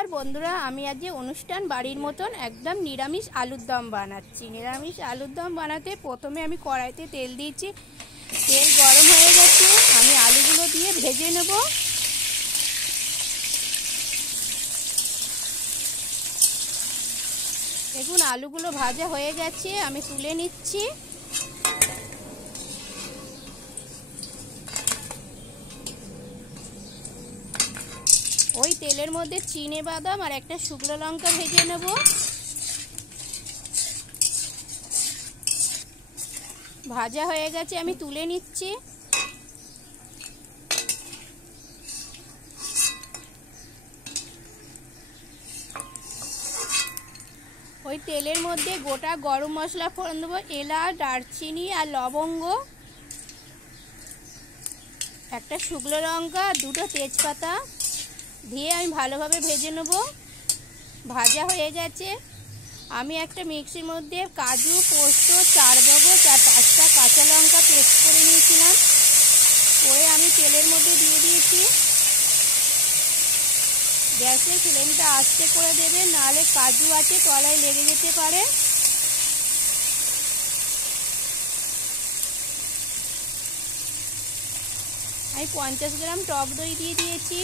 নমস্कार বন্ধুরা, আমি আজ অনুষ্ঠান বাড়ির মতন একদম নিরামিষ আলুর দম বানাচ্ছি। নিরামিষ আলুর দম বানাতে প্রথমে আমি কড়াইতে তেল দিয়েছি। তেল গরম হয়ে গেছে, আমি আলুগুলো দিয়ে ভেজে নেব। দেখুন আলুগুলো ভাজা হয়ে গেছে, আমি তুলে নিচ্ছি। ওই তেলের মধ্যে চিনে বাদাম আর একটা শুকনো লঙ্কা ভেজে নেব। ভাজা হয়ে গেছে, আমি তুলে নিচ্ছি। ওই তেলের মধ্যে গোটা গরম মশলা ফোড়ন দেবো, এলাচ, দারচিনি আর লবঙ্গ, একটা শুকনো লঙ্কা, দুটো তেজপাতা দিয়ে আমি ভালোভাবে ভেজে নেব। ভাজা হয়ে গেছে, আমি একটা মিক্সির মধ্যে কাজু, পোস্ত, চারমগজ আর 5টা কাঁচা লঙ্কা পেস্ট করে নিয়েছিলাম, করে আমি তেলের মধ্যে দিয়ে দিয়েছি। গ্যাসের ফ্লেমটা আস্তে করে দেবেন, নাহলে কাজু আছে তলায় লেগে যেতে পারে। আমি 50 গ্রাম টক দই দিয়ে দিয়েছি।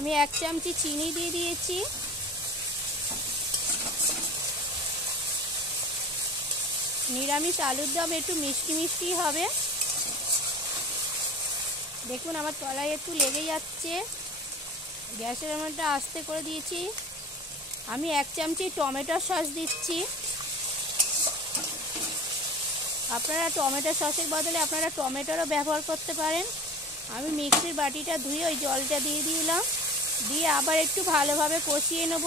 আমি 1 চামচি চিনি দিয়ে দিয়েছি। নিরামিষ আলুর দম একটু মিষ্টি মিষ্টি হবে। দেখুন আমার তলায় একটু লেগে যাচ্ছে, গ্যাসের ফ্লেমটা আস্তে করে দিয়েছি। আমি 1 চামচি টমেটো সস দিচ্ছি। আপনারা টমেটো সসের বদলে আপনারা টমেটোরও ব্যবহার করতে পারেন। আমি মিক্সির বাটিটা ধুয়ে ওই জলটা দিয়ে দিলাম, দিয়ে আবার একটু ভালোভাবে কষিয়ে নেব।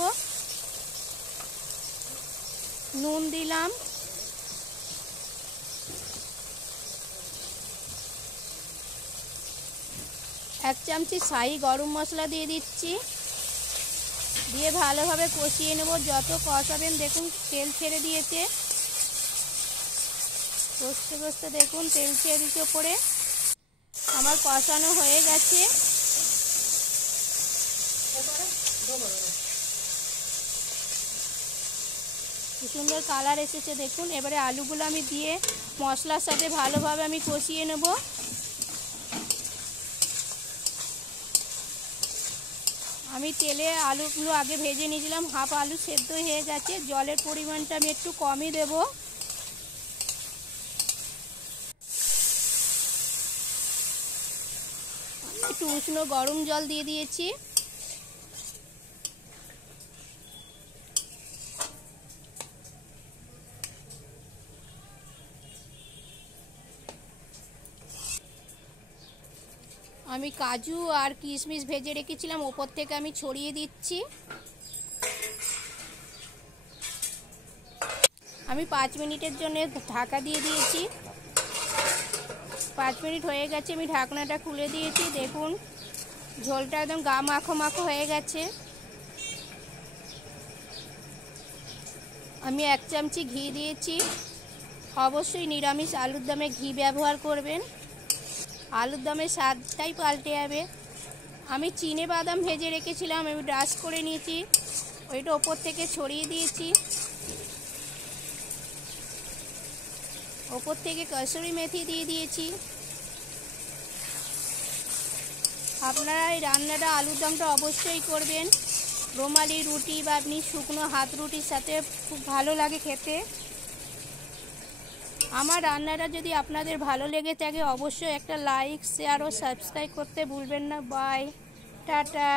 নুন দিলাম, এক চামচি শাহি গরম মশলা দিয়ে দিচ্ছি, দিয়ে ভালোভাবে কষিয়ে নেব। যত কষাবেন দেখুন তেল ছেড়ে দিয়েছে, কষতে কষতে দেখুন তেল ছেড়ে দিতে ওপরে। আমার কষানো হয়ে গেছে। কি সুন্দর কালার এসেছে দেখুন। এবারে আলুগুলো আমি দিয়ে মশলার সাথে ভালোভাবে আমি কষিয়ে নেব। আমি তেলে আলুগুলো আগে ভেজে নিয়েছিলাম, হাফ আলু সেদ্ধ হয়ে গেছে। জলের পরিমাণটা আমি একটু কমই দেব। একটু উষ্ণ গরম জল দিয়ে দিয়েছি। আমি কাজু আর কিশমিশ ভেজে রেখেছিলাম, ওপর থেকে আমি ছড়িয়ে দিচ্ছি। আমি 5 মিনিটের জন্য ঢাকা দিয়ে দিয়েছি। 5 মিনিট হয়ে গেছে, আমি ঢাকনাটা খুলে দিয়েছি। দেখুন ঝোলটা একদম গা মাখো মাখো হয়ে গেছে। আমি 1 চামচি ঘি দিয়েছি। অবশ্যই নিরামিষ আলুর দমে ঘি ব্যবহার করবেন, আলুর দমের স্বাদটাই পাল্টে যাবে। আমি চিনে বাদাম ভেজে রেখেছিলাম, আমি ব্রাশ করে নিয়েছি, ওইটা ওপর থেকে ছড়িয়ে দিয়েছি। ওপর থেকে কসুরি মেথি দিয়ে দিয়েছি। আপনারা এই রান্নাটা আলুর দমটা অবশ্যই করবেন। রুমালি রুটি বা আপনি শুকনো হাত রুটির সাথে খুব ভালো লাগে খেতে। আমার রান্নাটা যদি আপনাদের ভালো লেগে থাকে অবশ্যই একটা লাইক, শেয়ার ও সাবস্ক্রাইব করতে ভুলবেন না। Bye, tata.